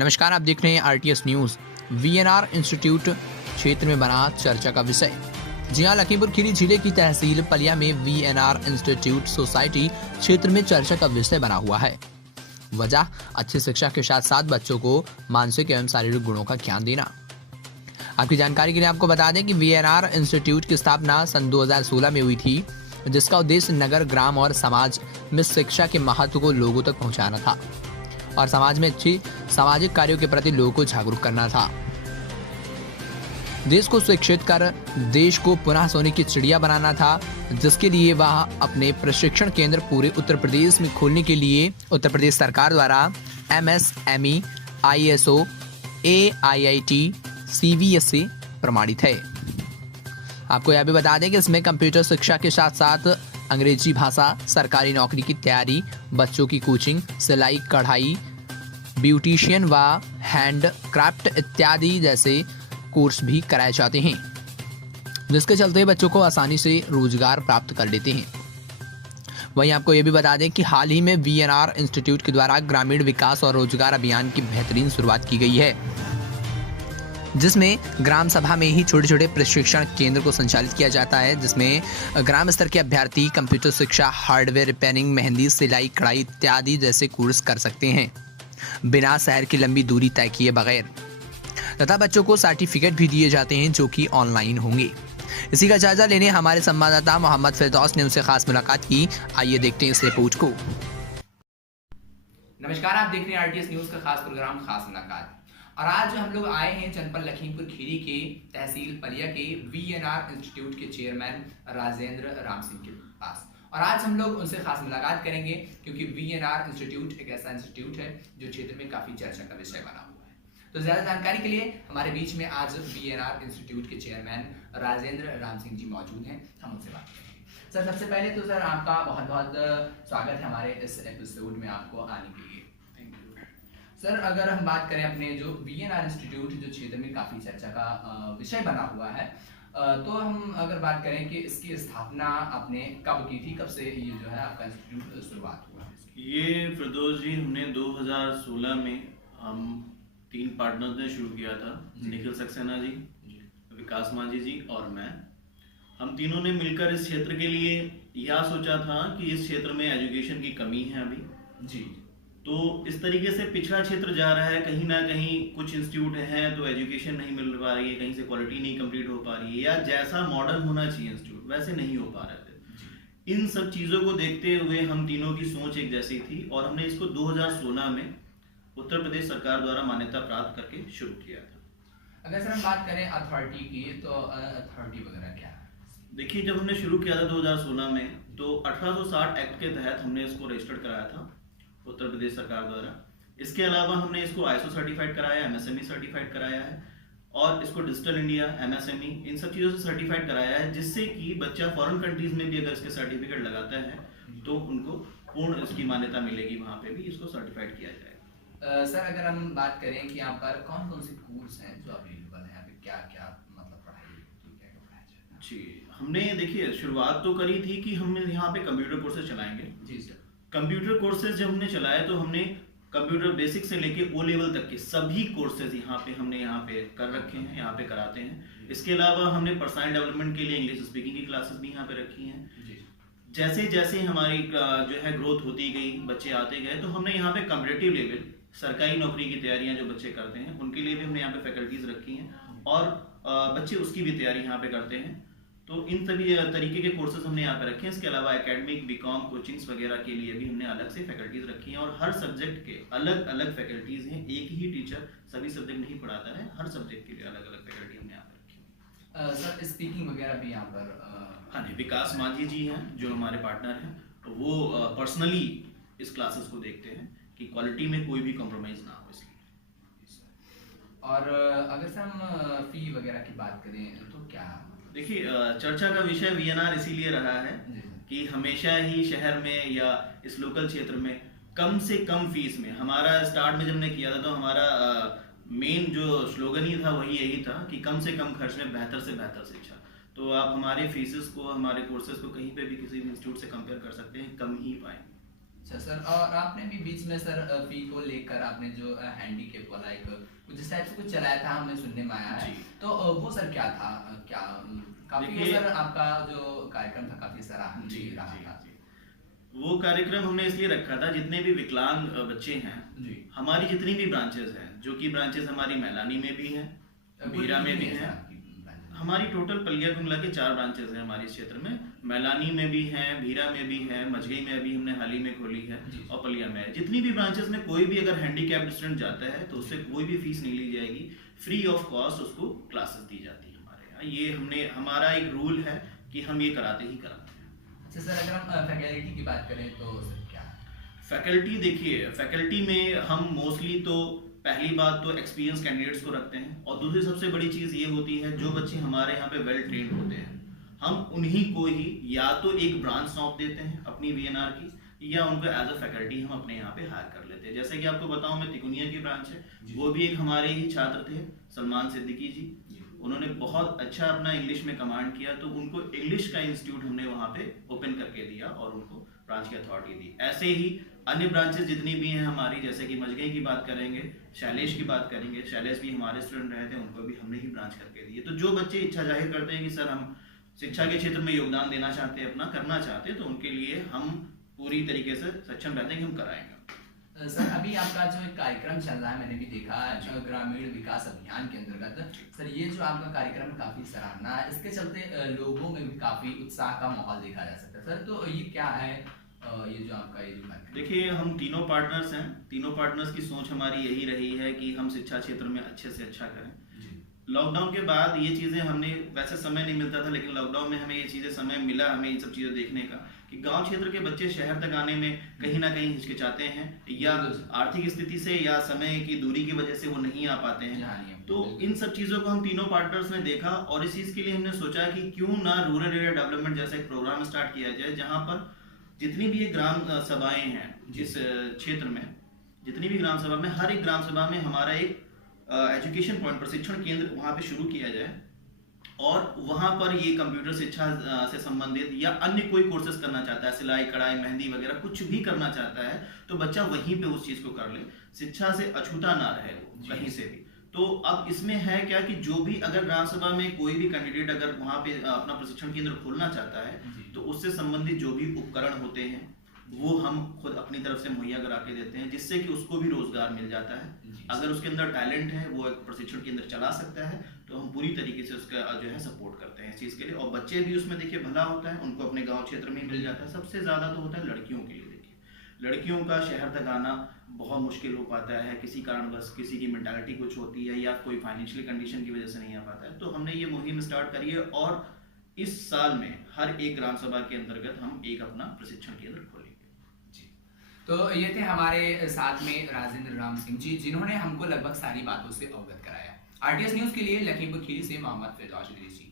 नमस्कार, आप देख रहे हैं आरटीएस न्यूज। वीएनआर इंस्टीट्यूट क्षेत्र में बना चर्चा का विषय। जी हां, लखीमपुर खीरी जिले की तहसील पलिया में वीएनआर इंस्टीट्यूट सोसाइटी क्षेत्र में चर्चा का विषय बना हुआ है। वजह अच्छी शिक्षा के साथ साथ बच्चों को मानसिक एवं शारीरिक गुणों का ज्ञान देना। आपकी जानकारी के लिए आपको बता दें कि वीएनआर इंस्टीट्यूट की स्थापना सन 2016 में हुई थी, जिसका उद्देश्य नगर, ग्राम और समाज में शिक्षा के महत्व को लोगों तक पहुंचाना था और समाज में अच्छी सामाजिक कार्यों के प्रति लोगों को जागरूक करना था। देश को शिक्षित कर देश को पुनः सोने की चिड़िया बनाना था, जिसके लिए वह अपने प्रशिक्षण केंद्र पूरे उत्तर प्रदेश में खोलने के लिए उत्तर प्रदेश सरकार द्वारा एमएसएमई, आईएसओ, एआईआईटी, सीबीएसई प्रमाणित है। आपको यह भी बता दें कि इसमें कंप्यूटर शिक्षा के साथ साथ अंग्रेजी भाषा, सरकारी नौकरी की तैयारी, बच्चों की कोचिंग, सिलाई कढ़ाई, ब्यूटिशियन व हैंड क्राफ्ट इत्यादि जैसे कोर्स भी कराए जाते हैं, जिसके चलते बच्चों को आसानी से रोजगार प्राप्त कर लेते हैं। वहीं आपको ये भी बता दें कि हाल ही में वीएनआर इंस्टीट्यूट के द्वारा ग्रामीण विकास और रोजगार अभियान की बेहतरीन शुरुआत की गई है, जिसमें ग्राम सभा में ही छोटे छोटे प्रशिक्षण केंद्र को संचालित किया जाता है, जिसमें ग्राम स्तर के अभ्यर्थी कंप्यूटर शिक्षा, हार्डवेयर रिपेयरिंग, मेहंदी, सिलाई कढ़ाई इत्यादि जैसे कोर्स कर सकते हैं बिना शहर की लंबी दूरी तय किए बगैर, तथा बच्चों को सर्टिफिकेट भी दिए जाते हैं जो कि ऑनलाइन होंगे। इसी का जायजा लेने हमारे संवाददाता मोहम्मद फिरदौस ने उनसे खास मुलाकात की। आइए देखते हैं इस रिपोर्ट को। नमस्कार, आप देख रहे हैं आरटीएस न्यूज का खास प्रोग्राम खास मुलाकात, और आज हम लोग आए हैं जनपद लखीमपुर खीरी के तहसील पलिया के वीएनआर इंस्टीट्यूट के चेयरमैन राजेंद्र राम सिंह के पास, और आज हम लोग उनसे खास मुलाकात करेंगे क्योंकि वीएनआर इंस्टीट्यूट एक ऐसा इंस्टीट्यूट है जो क्षेत्र में काफी चर्चा का विषय बना हुआ है। तो ज्यादा जानकारी के लिए हमारे बीच में आज वीएनआर इंस्टीट्यूट के चेयरमैन राजेंद्र राम सिंह जी मौजूद हैं। हम उनसे बात करेंगे। सर, सबसे पहले तो सर आपका बहुत बहुत स्वागत है हमारे इस एपिसोड में आपको आने के लिए। सर, अगर हम बात करें अपने जो वीएनआर इंस्टीट्यूट जो क्षेत्र में काफ़ी चर्चा का विषय बना हुआ है, तो हम अगर बात करें कि इसकी स्थापना आपने कब की थी, कब से ये जो है आपका इंस्टीट्यूट शुरुआत हुआ है? ये फिरदौस जी, हमने 2016 में हम 3 पार्टनर्स ने शुरू किया था। निखिल सक्सेना जी, विकास मांझी जी और मैं। हम तीनों ने मिलकर इस क्षेत्र के लिए यह सोचा था कि इस क्षेत्र में एजुकेशन की कमी है अभी जी, तो इस तरीके से पिछड़ा क्षेत्र जा रहा है। कहीं ना कहीं कुछ इंस्टीट्यूट हैं तो एजुकेशन नहीं मिल पा रही है, कहीं से क्वालिटी नहीं कंप्लीट हो पा रही है, या जैसा मॉडर्न होना चाहिए इंस्टीट्यूट वैसे नहीं हो पा रहे थे। इन सब चीज़ों को देखते हुए हम तीनों की सोच एक जैसी थी और हमने इसको 2016 में उत्तर प्रदेश सरकार द्वारा मान्यता प्राप्त करके शुरू किया था। अगर सर हम बात करें अथॉरिटी की, तो अथॉरिटी वगैरह क्या है? देखिए, जब हमने शुरू किया था 2016 में, तो 1860 एक्ट के तहत हमने इसको रजिस्टर्ड कराया था उत्तर प्रदेश सरकार द्वारा। इसके अलावा हमने इसको आईएसओ सर्टिफाइड कराया, एमएसएमई सर्टिफाइड कराया है और इसको डिजिटल इंडिया, एमएसएमई, इन सब चीज़ों से सर्टिफाइड कराया है, जिससे कि बच्चा फॉरेन कंट्रीज में भी अगर इसके सर्टिफिकेट लगाता है तो उनको पूर्ण इसकी मान्यता मिलेगी, वहाँ पे भी इसको सर्टिफाइड किया जाएगा। सर, अगर हम बात करें कि यहाँ पर कौन कौन से कोर्स हैं जो अवेलेबल हैं, अभी क्या क्या मतलब पढ़ाई क्या कराया जाएगा? जी, हमने देखिए शुरुआत तो करी थी कि हमने यहाँ पे कंप्यूटर कोर्सेज चलाएंगे। जी सर। कंप्यूटर कोर्सेज जब हमने चलाए तो हमने कंप्यूटर बेसिक से लेके ओ लेवल तक के सभी कोर्सेज यहाँ पे कर रखे हैं, यहाँ पे कराते हैं। इसके अलावा हमने पर्सनल डेवलपमेंट के लिए इंग्लिश स्पीकिंग की क्लासेस भी यहाँ पे रखी हैं। जैसे जैसे हमारी जो है ग्रोथ होती गई, बच्चे आते गए, तो हमने यहाँ पे कॉम्पिटिटिव लेवल सरकारी नौकरी की तैयारियां जो बच्चे करते हैं उनके लिए भी हमने यहाँ पे फैकल्टीज रखी हैं और बच्चे उसकी भी तैयारी यहाँ पे करते हैं। तो इन सभी तरीके के कोर्सेज हमने यहाँ पे रखे हैं। इसके अलावा एकेडमिक, बीकॉम, कोचिंग्स वगैरह के लिए भी हमने अलग से फैकल्टीज रखी हैं और हर सब्जेक्ट के अलग अलग फैकल्टीज हैं। एक ही टीचर सभी सब्जेक्ट नहीं पढ़ाता है, हर सब्जेक्ट के लिए अलग अलग फैकल्टी हमने यहाँ पे रखी है। सर, स्पीकिंग वगैरह भी यहाँ पर हाँ जी, विकास मांझी जी हैं जो हमारे पार्टनर हैं, वो पर्सनली इस क्लासेस को देखते हैं कि क्वालिटी में कोई भी कॉम्प्रोमाइज ना हो, इसलिए। और अगर सर हम फी वगैरह की बात करें तो क्या? देखिए, चर्चा का विषय वीएनआर इसीलिए रहा है कि हमेशा ही शहर में या इस लोकल क्षेत्र में कम से कम फीस में, हमारा स्टार्ट में जब हमने किया था तो हमारा मेन जो स्लोगन ही था वही यही था कि कम से कम खर्च में बेहतर से बेहतर शिक्षा। तो आप हमारे फीसेस को, हमारे कोर्सेज को कहीं पे भी किसी इंस्टीट्यूट से कंपेयर कर सकते हैं, कम ही पाएंगे। अच्छा सर, और आपने भी बीच में सर फी को लेकर आपने जो हैंडीकैप वाला एक कुछ इस टाइप से कुछ चलाया था, हमें सुनने में आया है। जी। तो वो सर क्या था? क्या काफी देखिए सर आपका जो कार्यक्रम था काफी सराहनीय रहा था। वो कार्यक्रम हमने इसलिए रखा था, जितने भी विकलांग बच्चे हैं, जी। हमारी जितनी भी ब्रांचेस हैं, जो कि ब्रांचेस हमारी मैलानी में भी हैं, भीरा में भी हैं, हमारी टोटल पलिया को मिला के 4 ब्रांचेस हैं हमारे इस क्षेत्र में। मैलानी में भी हैं, भीरा में भी है, मझगई में अभी हमने हाल ही में खोली है, और पलिया में है। जितनी भी ब्रांचेस में कोई भी अगर हैंडीकैप्ड स्टूडेंट जाता है तो उससे कोई भी फीस नहीं ली जाएगी, फ्री ऑफ कॉस्ट उसको क्लासेस दी जाती है हमारे यहाँ। ये हमारा एक रूल है कि हम ये कराते ही कराते हैं। अच्छा सर, अगर हम फैकल्टी की बात करें तो सर क्या है? फैकल्टी देखिए, फैकल्टी में हम मोस्टली तो पहली बात तो एक्सपीरियंस कैंडिडेट्स को रखते हैं, और दूसरी सबसे बड़ी चीज़ ये होती है, जो बच्चे हमारे यहाँ पे वेल ट्रेंड होते हैं, हम उन्हीं को ही या तो एक ब्रांच सौंप देते हैं अपनी वीएनआर की, या उनको एज अ फैकल्टी हम अपने यहाँ पे हायर कर लेते हैं। जैसे कि आपको बताऊं, मैं तिकुनिया की ब्रांच है, वो भी एक हमारे ही छात्र थे, सलमान सिद्दीकी जी। उन्होंने बहुत अच्छा अपना इंग्लिश में कमांड किया, तो उनको इंग्लिश का इंस्टीट्यूट हमने वहाँ पे ओपन करके दिया और उनको ब्रांच की अथॉरिटी दी। ऐसे ही अन्य ब्रांचेस जितनी भी हैं हमारी, जैसे कि मझगई की बात करेंगे, शैलेश की बात करेंगे, शैलेश भी हमारे स्टूडेंट रहे थे, उनको भी हमने ही ब्रांच करके दी है। तो जो बच्चे इच्छा जाहिर करते हैं कि सर हम शिक्षा के क्षेत्र में योगदान देना चाहते हैं, अपना करना चाहते हैं, तो उनके लिए हम पूरी तरीके से सक्षम रहते हैं कि हम कराएंगे। सर अभी आपका जो एक कार्यक्रम चल रहा है, मैंने भी देखा है, ग्रामीण विकास अभियान के अंतर्गत सर ये जो आपका कार्यक्रम है काफी सराहना है। इसके चलते लोगों में भी काफी उत्साह का माहौल देखा जा सकता है। सर तो ये क्या है, ये जो आपका ये जो कार्यक्रम? देखिए, हम तीनों पार्टनर्स हैं, तीनों पार्टनर्स की सोच हमारी यही रही है कि हम शिक्षा क्षेत्र में अच्छे से अच्छा करें। लॉकडाउन के बाद ये चीज़ें हमने, वैसे समय नहीं मिलता था, लेकिन लॉकडाउन में हमें ये चीज़ें समय मिला, हमें इन सब चीज़ें देखने का, कि गांव क्षेत्र के बच्चे शहर तक आने में कहीं ना कहीं हिचकिचाते हैं, या आर्थिक स्थिति से या समय की दूरी की वजह से वो नहीं आ पाते हैं। तो इन सब चीज़ों को हम तीनों पार्टनर्स ने देखा, और इस चीज़ के लिए हमने सोचा कि क्यों ना रूरल एरिया डेवलपमेंट जैसा एक प्रोग्राम स्टार्ट किया जाए, जहाँ पर जितनी भी ये ग्राम सभाएं हैं जिस क्षेत्र में, जितनी भी ग्राम सभा में, हर एक ग्राम सभा में हमारा एक एजुकेशन पॉइंट, प्रशिक्षण केंद्र वहाँ पे शुरू किया जाए, और वहाँ पर ये कंप्यूटर शिक्षा से संबंधित या अन्य कोई कोर्सेज करना चाहता है, सिलाई कढ़ाई मेहंदी वगैरह कुछ भी करना चाहता है, तो बच्चा वहीं पे उस चीज़ को कर ले, शिक्षा से अछूता ना रहे वो कहीं से भी। तो अब इसमें है क्या कि जो भी अगर ग्राम सभा में कोई भी कैंडिडेट अगर वहाँ पे अपना प्रशिक्षण केंद्र खोलना चाहता है, तो उससे संबंधित जो भी उपकरण होते हैं वो हम खुद अपनी तरफ से मुहैया करा के देते हैं, जिससे कि उसको भी रोजगार मिल जाता है। अगर उसके अंदर टैलेंट है, वो एक प्रशिक्षण केंद्र चला सकता है, तो हम पूरी तरीके से उसका जो है सपोर्ट करते हैं इस चीज़ के लिए। और बच्चे भी उसमें देखिए भला होता है, उनको अपने गाँव क्षेत्र में ही मिल जाता है। सबसे ज़्यादा तो होता है लड़कियों के लिए। देखिए, लड़कियों का शहर तक आना बहुत मुश्किल हो पाता है, किसी कारणवश, किसी की मेंटालिटी कुछ होती है, या कोई फाइनेंशियल कंडीशन की वजह से नहीं आ पाता है। तो हमने ये मुहिम स्टार्ट करी है, और इस साल में हर एक ग्राम सभा के अंतर्गत हम एक अपना प्रशिक्षण केंद्र खोलेंगे। तो ये थे हमारे साथ में राजेंद्र राम सिंह जी, जिन्होंने हमको लगभग सारी बातों से अवगत कराया। आरटीएस न्यूज़ के लिए लखीमपुर खीरी से मोहम्मद फिरदौस जी।